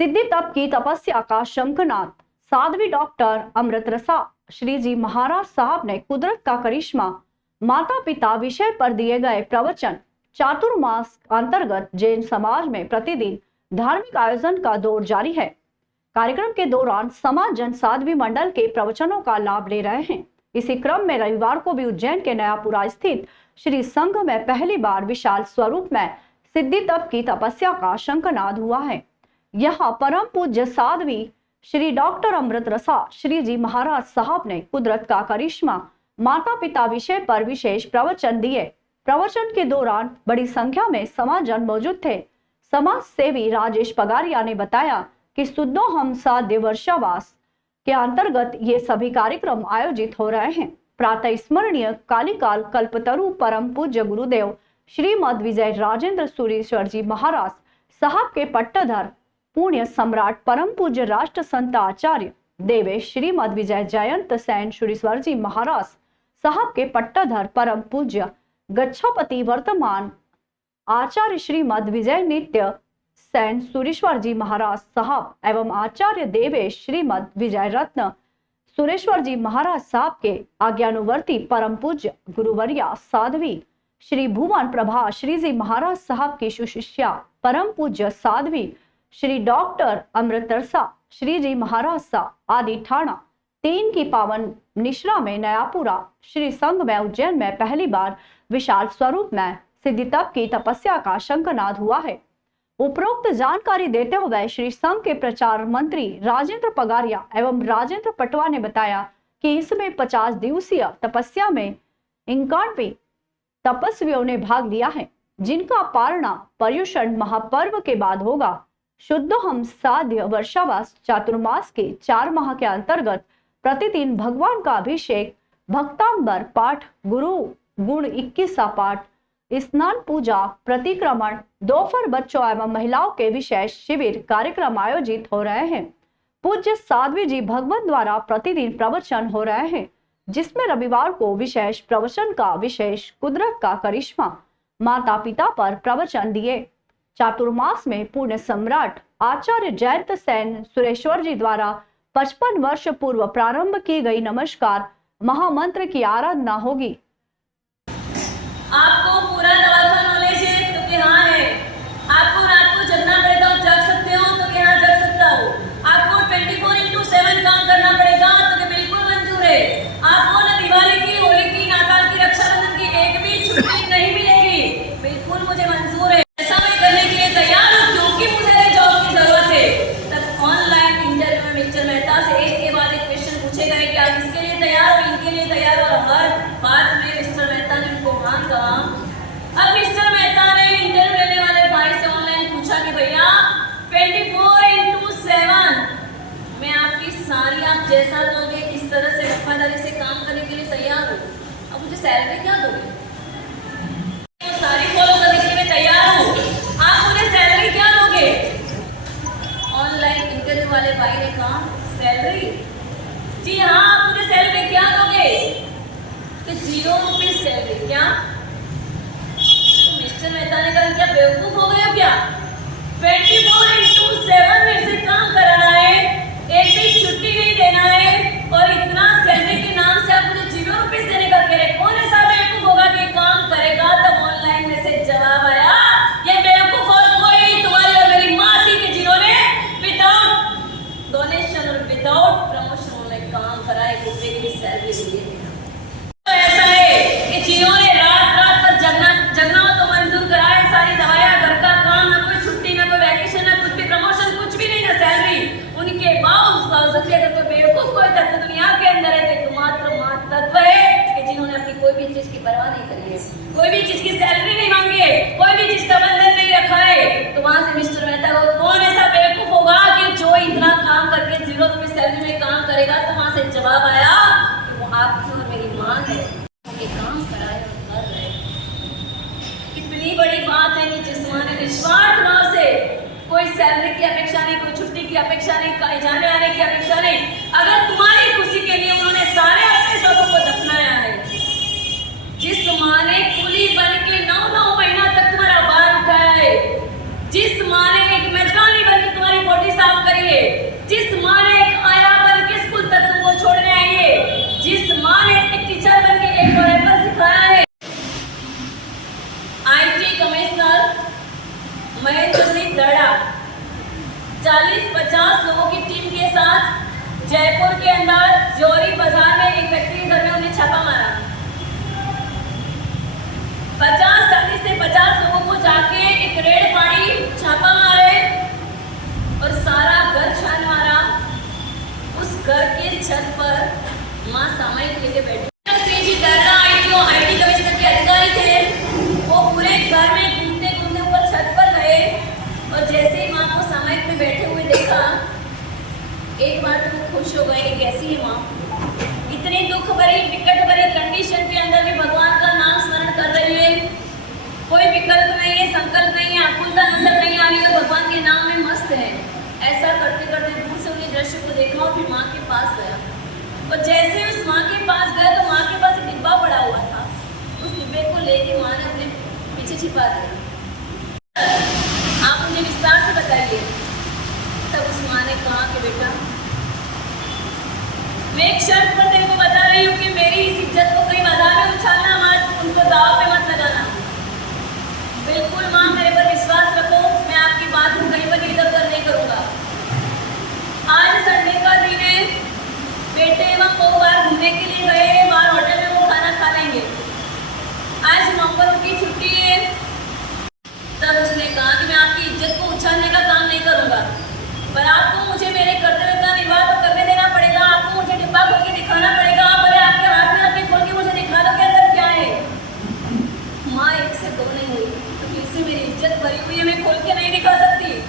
सिद्धि तप की तपस्या का शंखनाद। साध्वी डॉक्टर अमृतरसा श्री जी महाराज साहब ने कुदरत का करिश्मा माता पिता विषय पर दिए गए प्रवचन। चातुर्मास अंतर्गत जैन समाज में प्रतिदिन धार्मिक आयोजन का दौर जारी है। कार्यक्रम के दौरान समाज जन साध्वी मंडल के प्रवचनों का लाभ ले रहे हैं। इसी क्रम में रविवार को भी उज्जैन के नयापुरा स्थित श्री संघ में पहली बार विशाल स्वरूप में सिद्धि तप की तपस्या का शंखनाद हुआ है। यहाँ परम पूज्य साध्वी श्री डॉक्टर अमृतरसा श्री जी महाराज साहब ने कुदरत का करिश्मा माता पिता विषय पर विशेष प्रवचन दिए। प्रवचन के दौरान बड़ी संख्या में समाजजन मौजूद थे। समाज सेवी राजेश पगारिया ने बताया कि शुद्धो हम साध्य वर्षावास के अंतर्गत ये सभी कार्यक्रम आयोजित हो रहे हैं। प्रातः स्मरणीय कालिकाल कल्पतरु परम पूज्य गुरुदेव श्रीमद विजय राजेंद्र सुरेश्वर जी महाराज साहब के पट्टाधर पुण्य सम्राट परम पूज्य राष्ट्र संत आचार्य देवेश श्रीमद विजय जयंत सैन सुरेश्वर जी महाराज साहब के पट्टाधर परम पूज्य गच्छपति वर्तमान आचार्य श्रीमद विजय नित्य सैन सुरेश्वर जी महाराज साहब एवं आचार्य देवेश श्रीमद विजय रत्न सुरेश्वर जी महाराज साहब के आज्ञानुवर्ती परम पूज्य गुरुवर्या साध्वी श्री भुवन प्रभा श्री जी महाराज साहब की सुशिष्या परम पूज्य साध्वी श्री डॉक्टर अमृतरसा श्री जी महाराज सा आदि ठाणा 3 की पावन निश्रा में नयापुरा श्री संघ में उज्जैन में पहली बार विशाल स्वरूप में सिद्धि तप की तपस्या का शंखनाद हुआ है। उपरोक्त जानकारी देते हुए श्री संघ के प्रचार मंत्री राजेंद्र पगारिया एवं राजेंद्र पटवा ने बताया कि इसमें 50 दिवसीय तपस्या में 91 तपस्वियों ने भाग लिया है, जिनका पारणा पर्युषण महापर्व के बाद होगा। शुद्ध हम साध्य वर्षावास चातुर्मास के 4 माह के अंतर्गत प्रतिदिन भगवान का अभिषेक, भक्तांबर पाठ, गुरु गुण 21 पाठ, स्नान पूजा, प्रतिक्रमण, दोपहर बच्चों एवं महिलाओं के विशेष शिविर कार्यक्रम आयोजित हो रहे हैं। पूज्य साध्वी जी भगवान द्वारा प्रतिदिन प्रवचन हो रहे हैं, जिसमें रविवार को विशेष प्रवचन का विशेष कुदरत का करिश्मा माता पिता पर प्रवचन दिए। चातुर्मास में पुण्य सम्राट आचार्य जयंत सैन सुरेश्वर जी द्वारा 55 वर्ष पूर्व प्रारंभ की गई नमस्कार महामंत्र की आराधना होगी। आपको पूरा दवा का नॉलेज है तो क्या है? आपको रात को जगना पड़ेगा, जग सकते हो तो क्या जग सकता हो? आपको 24/7 काम करना पड़ेगा तो क्या बिल्कुल मंजूर है? आपको ना दिवाली की, होली की, नाताल की, रक्षाबंधन की एक भी छुट्टी नहीं मिलेगी, बिल्कुल मुझे मंजूर है। ऐसा मैं करने के लिए तैयार हूँ क्योंकि मुझे जॉब की जरूरत है। तब ऑनलाइन इंटरव्यू में मिस्टर मेहता से एक के बाद एक क्वेश्चन पूछे गए कि आप इसके लिए तैयार हो, इनके लिए तैयार हो। हर बात में मिस्टर मेहता ने उनको मान कहा। अब मिस्टर मेहता ने इंटरव्यू लेने वाले भाई से ऑनलाइन पूछा कि भैया 24/7 मैं आपकी सारी, आप जैसा दोगे इस तरह से वफादारी से काम करने के लिए तैयार हूँ। अब मुझे सैलरी क्या दोगे? सारी फॉलो करने के लिए मैं तैयार हूँ, आप मुझे सैलरी क्या दोगे? ऑनलाइन इंटरव्यू वाले भाई ने कहा सैलरी, जी हाँ, आप मुझे सैलरी क्या दोगे? तो 0 रुपये सैलरी। क्या? मिस्टर मेहता ने कहा क्या बेवकूफ हो गए हो क्या? 24/7 मेरे से काम कराना है, एक भी छुट्टी नहीं देना है और इतना सैलरी के नाम से आप मुझे 0 रुपये देने का कह रहे? कौन ऐसा बेवकूफ होगा कि काम करेगा? तब ऑनलाइन में से जवाब आया, ये बेवकूफ और कोई तुम्हारी और मेरी माँ थी कि जिन्होंने विदाउट डोनेशन और विदाउट प्रमोशन ऑनलाइन काम कराए, दूसरे की सैलरी दी। तो ऐसा है कि जिन्होंने रात रात तक जगना हो तो मंजूर कराए, सारी दवाइयाँ, घर का काम, ना कोई छुट्टी, ना कोई वैकेशन, ना कुछ भी प्रमोशन, कुछ भी नहीं, ना सैलरी। उनके बावजूद अगर कोई बेवकूफ कोई तत्व दुनिया के अंदर है तो मात्र तत्व है कि जिन्होंने अपनी कोई भी चीज की परवाह नहीं करी है, कोई भी चीज की सैलरी नहीं मांगी है, कोई भी चीज का बंधन नहीं रखा है। तो वहां से मिस्टर मेहता को कौन ऐसा बेवकूफ होगा कि जो इतना काम करके 0 रुपये सैलरी में काम करेगा? तो वहां से जवाब आया कि वो आपकी और मेरी माँ है, ये काम कराए और कर रहे। कितनी बड़ी बात है कि जिस माँ ने निस्वार्थ भाव से कोई सैलरी की अपेक्षा नहीं, कोई छुट्टी की अपेक्षा नहीं, कहीं जाने आने की अपेक्षा नहीं, अगर तुम्हारी खुशी के लिए उन्होंने सारे अपने सबों को दफनाया है। जिस माँ ने कुली बन के 9 महीना तक तुम्हारा बाल उठाया है, जिस माँ ने एक मैदानी बन के तुम्हारी बॉडी साफ एक बार तो वो खुश हो गए, कैसी है माँ, इतनी दुख भरी विकट भरी कंडीशन के अंदर भी भगवान का नाम स्मरण कर रही है, कोई विकल्प नहीं है, संकल्प नहीं है, आकुलता नजर नहीं आ रही है, भगवान के नाम में मस्त है। ऐसा करते करते दूर से उन्हें दृश्य को देखा और फिर माँ के पास गया, और जैसे उस माँ के पास गया तो माँ के पास एक डिब्बा पड़ा हुआ था, उस डिब्बे को लेके माँ ने अपने पीछे छिपा दिया। आप मुझे विस्तार से बताइए। तब उस माँ ने कहा कि बेटा, मैं एक शर्त पर तेरे को बता रही हूँ कि मेरी इस इज्जत को कहीं बाजार में उछालना मत, उनको दाव पे मत लगाना। बिल्कुल माँ, मेरे पर विश्वास रखो, मैं आपकी बात को कहीं पर इधर उधर नहीं करूँगा। आज संडे का दिन है, बेटे एवं बहू बाहर घूमने के लिए गए हैं, बाहर होटल में वो खाना खा लेंगे। आज मंगल की छुट्टी है। तब उसने कहा कि मैं आपकी इज्जत को उछालने का काम नहीं करूँगा, पर आपको मुझे मेरे कर्तव्य का निर्वाह तो करने देना पड़ेगा। आपको मुझे डिब्बा खोल के दिखाना पड़ेगा। आप भले आपके हाथ में रख के खोल के मुझे दिखा दो कि अंदर क्या है। माँ एक से दो नहीं हुई, तो फिर से मेरी इज्जत भरी हुई है, मैं खोल के नहीं दिखा सकती।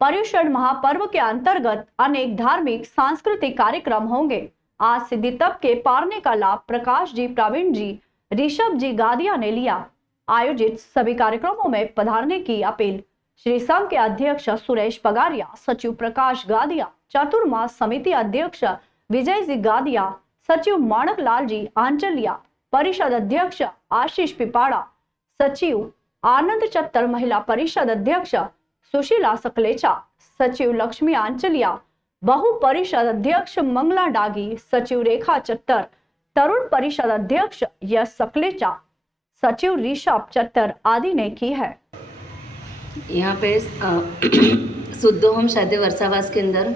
पर्युषण महापर्व के अंतर्गत अनेक धार्मिक सांस्कृतिक कार्यक्रम होंगे। आज सिद्धि तप के पारने का लाभ प्रकाश जी, प्रवीण जी, ऋषभ जी गादिया ने लिया। आयोजित सभी कार्यक्रमों में पधारने की अपील श्री संघ के अध्यक्ष सुरेश पगारिया, सचिव प्रकाश गादिया, चतुर्मास समिति अध्यक्ष विजय जी गादिया, सचिव माणक लाल जी आंचलिया, परिषद अध्यक्ष आशीष पिपाड़ा, सचिव आनंद चत्तर, महिला परिषद अध्यक्ष सुशीला सकलेचा, सचिव लक्ष्मी आंचलिया, बहु परिषद अध्यक्ष मंगला डागी, सचिव रेखा चत्तर, तरुण परिषद अध्यक्ष यश सकलेचा, सचिव ऋषभ चत्तर आदि ने की है। यहाँ पे शुद्धोहम शादी वर्षावास के अंदर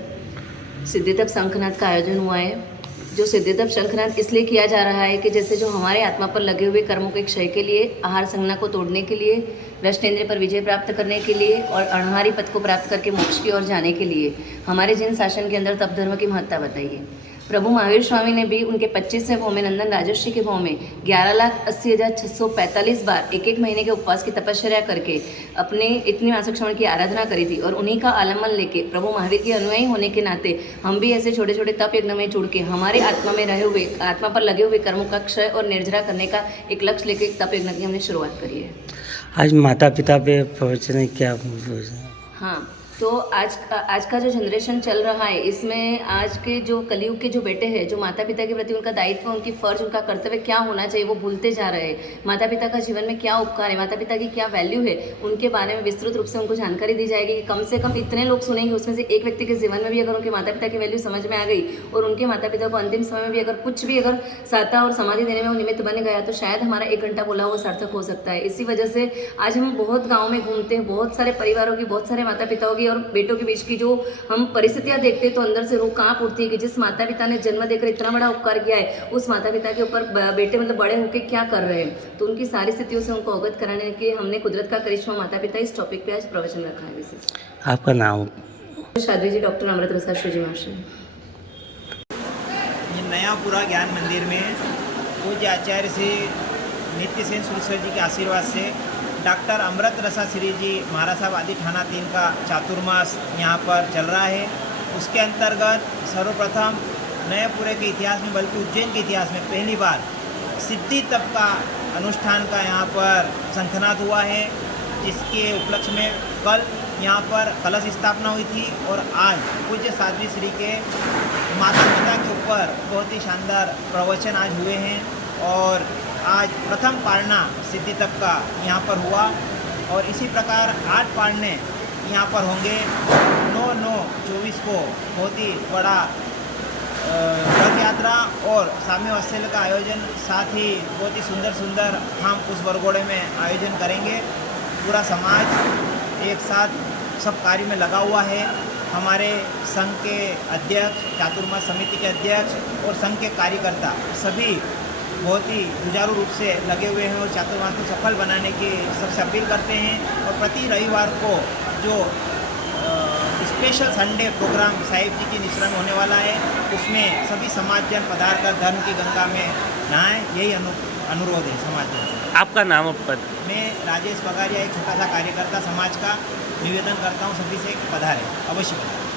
सिद्धितप शंखनाद का आयोजन हुआ है। जो सिद्धितप शंखनाद इसलिए किया जा रहा है कि जैसे जो हमारे आत्मा पर लगे हुए कर्मों के क्षय के लिए, आहार संज्ञा को तोड़ने के लिए, रष्टेंद्र पर विजय प्राप्त करने के लिए और अणहारी पद को प्राप्त करके मोक्ष की ओर जाने के लिए हमारे जिन शासन के अंदर तप धर्म की महत्ता बताइए। प्रभु महावीर स्वामी ने भी उनके 25वें भाव में नंदन राजर्षि के भाव में 11,80,645 बार एक एक महीने के उपवास की तपस्या करके अपने इतनी मासिक श्रवण की आराधना करी थी। और उन्हीं का आलम्बन लेके प्रभु महावीर के अनुयायी होने के नाते हम भी ऐसे छोटे छोटे तप यज्ञ में जुड़ के हमारे आत्मा में रहे हुए, आत्मा पर लगे हुए कर्मों का क्षय और निर्जरा करने का एक लक्ष्य लेके तप यज्ञ की हमने शुरुआत करी है। आज माता पिता पे पहुँचने क्या? हाँ, तो आज का जो जनरेशन चल रहा है, इसमें आज के जो कलयुग के जो बेटे हैं, जो माता पिता के प्रति उनका दायित्व, उनकी फर्ज, उनका कर्तव्य क्या होना चाहिए, वो भूलते जा रहे हैं। माता पिता का जीवन में क्या उपकार है, माता पिता की क्या वैल्यू है, उनके बारे में विस्तृत रूप से उनको जानकारी दी जाएगी कि कम से कम इतने लोग सुनेंगे, उसमें से एक व्यक्ति के जीवन में भी अगर उनके माता पिता की वैल्यू समझ में आ गई और उनके माता पिता को अंतिम समय में भी अगर कुछ भी अगर साता और समाधि देने में वो निमित्त बन गया, तो शायद हमारा 1 घंटा बोला वो सार्थक हो सकता है। इसी वजह से आज हम बहुत गाँव में घूमते हैं, बहुत सारे परिवारों की, बहुत सारे माता पिताओं की और बेटों के बीच की जो हम परिस्थितियां देखते हैं, तो अंदर से रूह कांप उठती है कि जिस माता पिता ने जन्म देकर इतना बड़ा उपकार किया है, उस माता पिता के ऊपर बेटे मतलब बड़े होकर क्या कर रहे हैं। तो उनकी सारी स्थितियों से उनको अवगत कराने के हमने कुदरत का करिश्मा माता पिता इस टॉपिक पे आज प्रवचन रखा है। विशेष आपका नाम? शादी जी, डॉक्टर अमृत रसा जी महाशय। ये नयापुरा ज्ञान मंदिर में पूज्य आचार्य श्री नित्य सेन सुरेश्वर जी के आशीर्वाद से डॉक्टर अमृत रसा श्री जी महाराज साहब आदि थाना 3 का चातुर्मास यहाँ पर चल रहा है। उसके अंतर्गत सर्वप्रथम नयापुरे के इतिहास में, बल्कि उज्जैन के इतिहास में पहली बार सिद्धि तप का अनुष्ठान का यहाँ पर शंखनाद हुआ है, जिसके उपलक्ष्य में कल यहाँ पर कलश स्थापना हुई थी और आज पूज्य साध्वी श्री के माता पिता के ऊपर बहुत ही शानदार प्रवचन आज हुए हैं। और आज प्रथम पारना सिद्धि तप का यहाँ पर हुआ और इसी प्रकार 8 पारने यहाँ पर होंगे। 9/9/24 को बहुत ही बड़ा रथ यात्रा और साम्य वात्सल्य का आयोजन, साथ ही बहुत ही सुंदर सुंदर हम उस बरगोड़े में आयोजन करेंगे। पूरा समाज एक साथ सब कार्य में लगा हुआ है। हमारे संघ के अध्यक्ष, चातुर्मास समिति के अध्यक्ष और संघ के कार्यकर्ता सभी बहुत ही जुझारू रूप से लगे हुए हैं और चातुर्मास को सफल बनाने की सबसे अपील करते हैं। और प्रति रविवार को जो स्पेशल संडे प्रोग्राम साहिब जी की निश्रा में होने वाला है, उसमें सभी समाजजन पधार कर धर्म की गंगा में नहाएं, यही अनुरोध है समाजजन। आपका नाम और पद? मैं राजेश पगारिया, एक छोटा सा कार्यकर्ता समाज का, निवेदन करता हूँ सभी से कि पधारें, अवश्य पधारें।